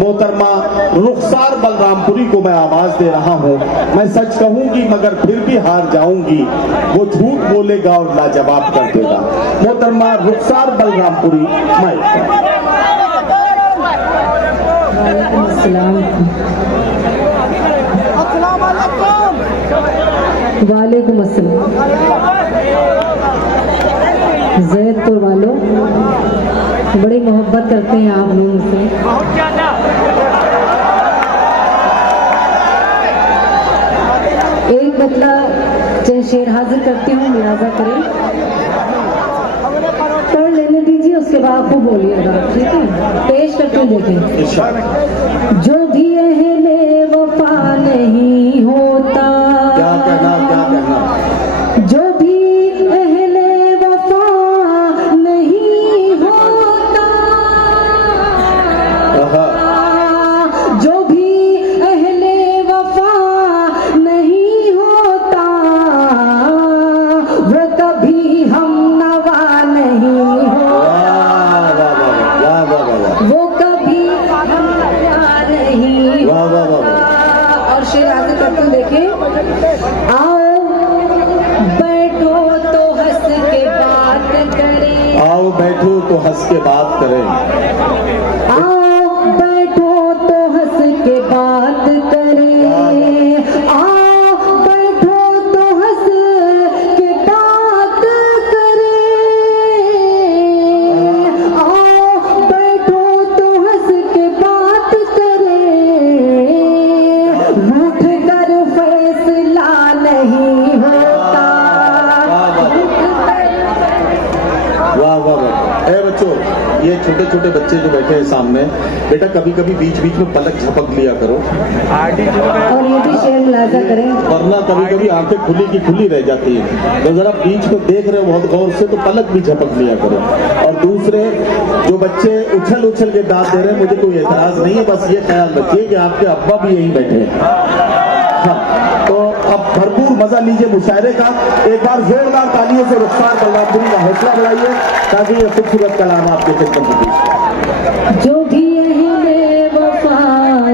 मोहतरमा रुखसार बलरामपुरी को मैं आवाज दे रहा हूँ। मैं सच कहूंगी मगर फिर भी हार जाऊंगी, वो झूठ बोलेगा और लाजवाब कर देगा। मोहतरमा रुखसार बलरामपुरी वालेकुम अस्सलाम। जैदपुर वालों बड़ी मोहब्बत करते हैं आप लोगों से। एक बतला शेर हाजिर करती हूँ, मुलाजा करें, पढ़ लेने दीजिए, उसके बाद खूब बोलिएगा, ठीक है? पेश करते हुए देखें। जो भी अहले वफा नहीं होता, क्या कहना, जो भी अहले वफा नहीं होता, जो भी अहले वफा नहीं होता, वो कभी हम नवा नहीं होता, वो कभी हम नवा नहीं होता। और शेर आगे करते हुए देखें। आओ बैठो तो हंस के बात करें, आओ बैठो तो हंस के बात करें, आओ बैठो तो हंस के बात करें, आओ बैठो तो हंस के बात करें, आओ बैठो तो हंस के बात करें, रूठ कर फैसला नहीं होता। वाह वाह वाह। ए बच्चों, ये छोटे छोटे बच्चे जो बैठे हैं सामने, बेटा कभी कभी बीच बीच में पलक झपक लिया करो, और ये भी शेर मुलाजा करें, वरना कभी कभी आंखें खुली की खुली रह जाती है। तो जरा बीच में देख रहे हो बहुत गौर से, तो पलक भी झपक लिया करो। और दूसरे जो बच्चे उछल उछल के दांत दे रहे हैं, मुझे कोई एतराज नहीं है, बस ये ख्याल रखिए कि आपके अब्बा भी यहीं बैठे हैं। हाँ, तो अब भरपूर मजा लीजिए मुशायरे का। एक बार जोरदार तालियों से रुखसार बलरामपुरी का हौसला बढ़ाइए, ताकि ये खूबसूरत कलाम आपके खिदमत में पेश। जो भी अहले वफा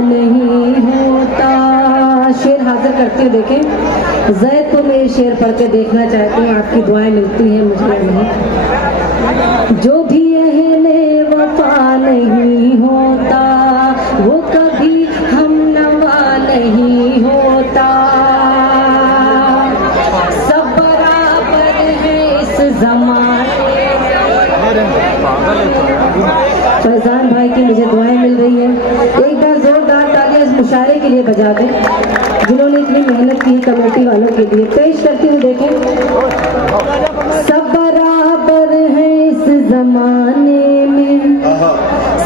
नहीं होता। शेर हाजिर करते हुए देखें। जैद को मैं शेर पढ़ के देखना चाहती हूँ, आपकी दुआएं मिलती हैं मुझे नहीं। जो भी अहले वफा नहीं होता, वो कभी हम नवा नहीं होता। सब बराबर है इस जमाने में। फैजान भाई की मुझे दुआएं मिल रही है। एक बार जोरदार तालियां इस मुशायरे के लिए बजा दें, जिन्होंने इतनी मेहनत की कमेटी वालों के लिए। पेश करती हूँ, देखें। सब बराबर है इस जमाने में,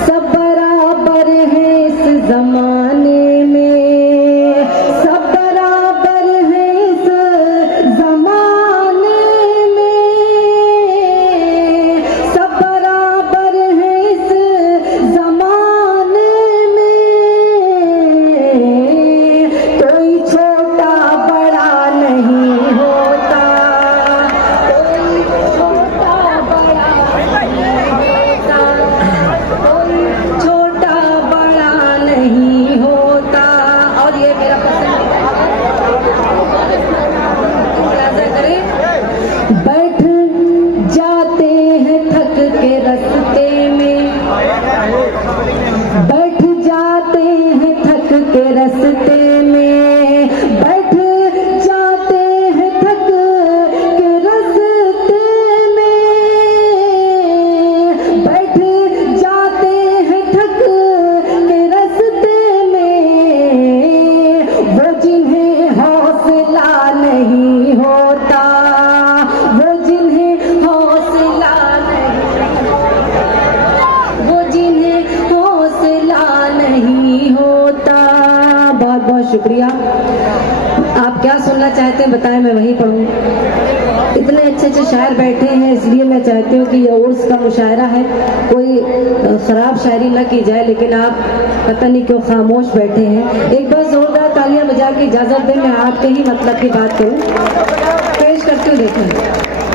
सब बराबर है इस जमाने में, सब बराबर है इस जमाने में, सब बराबर है इस जमाने में। कोई छोटा बड़ा नहीं होता, कोई छोटा बड़ा नहीं होता, कोई छोटा बड़ा नहीं होता। और ये मेरा पसंदीदा करें। बैठ जाते हैं थक के रस्ते में, बैठ जाते हैं थक के रस्ते में, बैठ जाते हैं थक के रस्ते में, बैठ जाते हैं थक के रस्ते में। वो जिन्हें हौसला नहीं होता, वो जिन्हें हौसला नहीं, वो जिन्हें हौसला नहीं होता। बहुत बहुत शुक्रिया। आप क्या सुनना चाहते हैं बताएं, मैं वही पढ़ूं। इतने अच्छे अच्छे शायर बैठे हैं, इसलिए मैं चाहती हूँ कि ये उर्स का मुशायरा है, कोई खराब शायरी ना की जाए, लेकिन आप पता नहीं क्यों खामोश बैठे हैं। एक बार जोरदार तालियां बजा के इजाजत दें, मैं आपके ही मतलब की बात करूँ। पेश करती हूँ, देखें।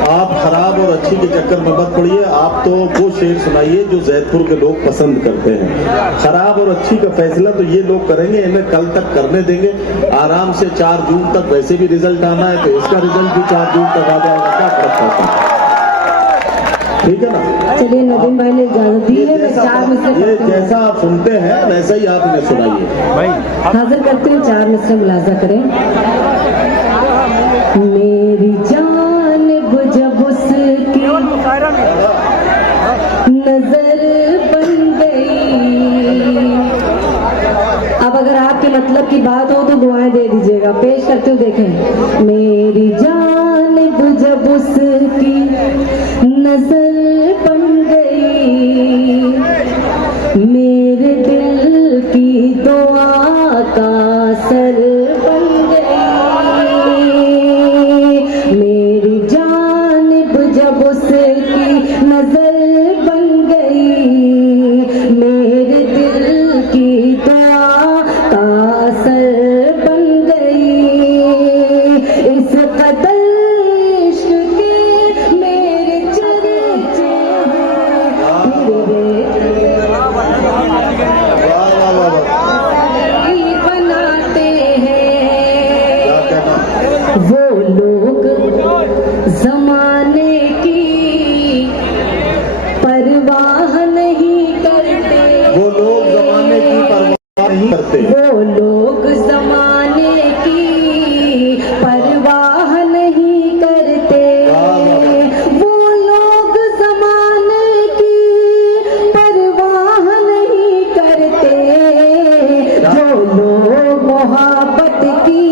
आप खराब और अच्छी के चक्कर में मत पड़िए। आप तो वो शेर सुनाइए जो जैदपुर के लोग पसंद करते हैं। खराब और अच्छी का फैसला तो ये लोग करेंगे, इन्हें कल तक करने देंगे आराम से। 4 जून तक वैसे भी रिजल्ट आना है, तो इसका रिजल्ट भी 4 जून तक आ जाएगा, क्या फर्क पड़ता है? ठीक है ना? चलिए नदीम भाई ने इजाजत दी है, मैं 4 मिसरे ये पढ़ती हूँ। जैसा आप सुनते हैं वैसा ही आप इन्हें सुनाइए। हाजिर करती हूँ, 4 मिसरे मुलाजा करें। मेरी जानिब जब उसकी नजर बन गई। अब अगर आपके मतलब की बात हो तो दुआएं दे दीजिएगा। पेश करती हूँ, देखें। मेरी जानिब जब उसकी नजर बन गई, मेरे दिल की दुआ का सर बन गई। मेरी जानिब जब उसकी नजर बन गई, मेरे दिल की दुआ का सर बन गई। इस कदर इश्क के मेरे चर्चे हैं, वाह वाह वाह वाह। फिर बनाते हैं क्या कहना? वो लोग जमाने की परवाह नहीं करते। वो लोग जमाने की परवाह नहीं करते। वो लोग जमाने की परवाह नहीं करते। वो लोग जमाने की परवाह नहीं करते। जो लोग मोहब्बत की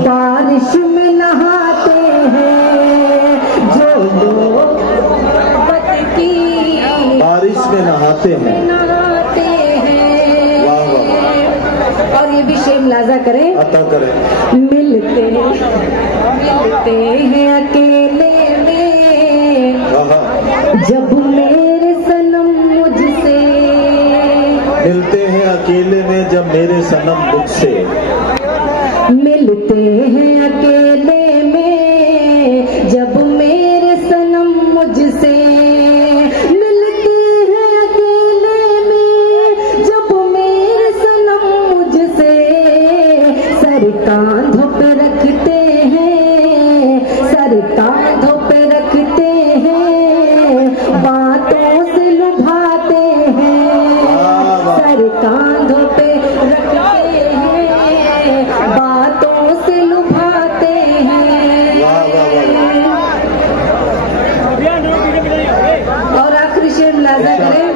बारिश में नहाते हैं, जो लोग मोहब्बत की बारिश में नहाते हैं। नहाते हैं। वाह वाह। और ये भी शेर मुलाजा करें। अता करें। मिलते हैं अकेले में, हाँ, जब मेरे सनम मुझसे। मिलते हैं अकेले में जब मेरे सनम मुझसे। मिलते हैं अकेले में जब मेरे सनम मुझसे। मिलते हैं अकेले में जब मेरे सनम मुझसे। सर कांधों पे रखते हैं, सर कांधों पे रखते हैं, बातों से लुभाते हैं। सर कांधों पे रखते हैं, बातों से लुभाते हैं। वाह वाह वाह। और आखिरी शेर मुलाजा करें।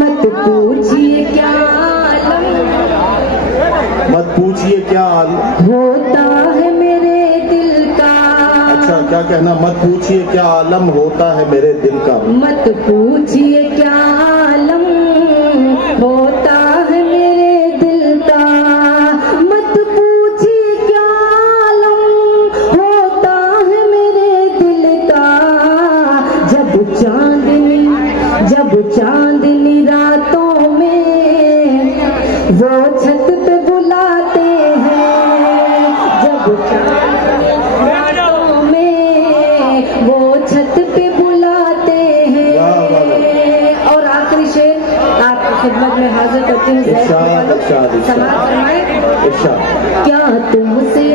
मत पूछिए क्या आलम मत पूछिए क्या होता है मेरे दिल का। अच्छा, क्या कहना? मत पूछिए क्या आलम होता है मेरे दिल का। मत पूछिए क्या आलम होता है मेरे दिल का। मत पूछिए क्या आलम होता है मेरे दिल का। जब चांदनी रातों में वो छत पे बुलाते हैं। जब चांदनी रातों में वो छत पे बुलाते हैं। और आखिरी शेर आपकी खिदमत में हाजिर करती हूँ। इरशाद, इरशाद, इरशाद। समाअत फरमाएं। इरशाद। क्या तुमसे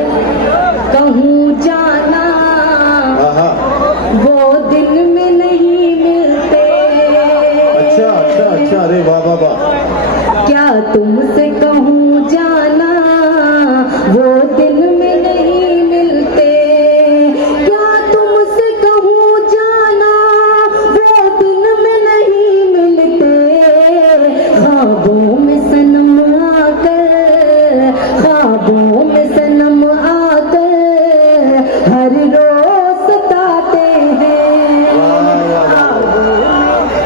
कहूँ जाना, हाँ, वो दिन में नहीं मिलते। अच्छा अच्छा अच्छा, अरे वाह वाह वाह। क्या तुमसे कहूँ जाना, वो दिन में नहीं मिलते। क्या तुमसे कहूँ जाना, वो दिन में नहीं मिलते। ख्वाबों में सनम आकर, ख्वाबों में सनम आकर हर रोज सताते हैं।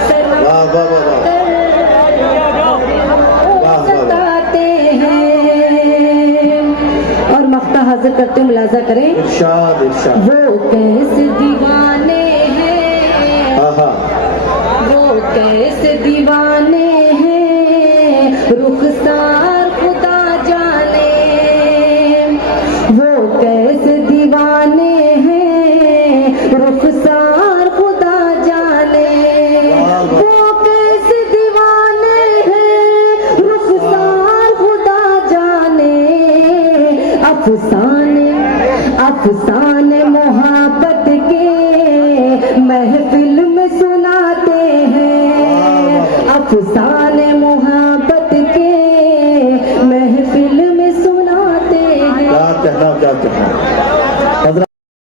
सनम वाह वाह वाह वाह। सताते हैं। और मख्ता हाजिर करते मुलाजा करें। इरशाद इरशाद। वो कैसे दीवाने हैं, हाँ हाँ। वो कैसे दीवाने हैं, रुखसार खुदा जाने। वो कैसे दीवाने हैं, अफसाने अफसाने मोहब्बत के महफिल में सुनाते हैं, अफसाने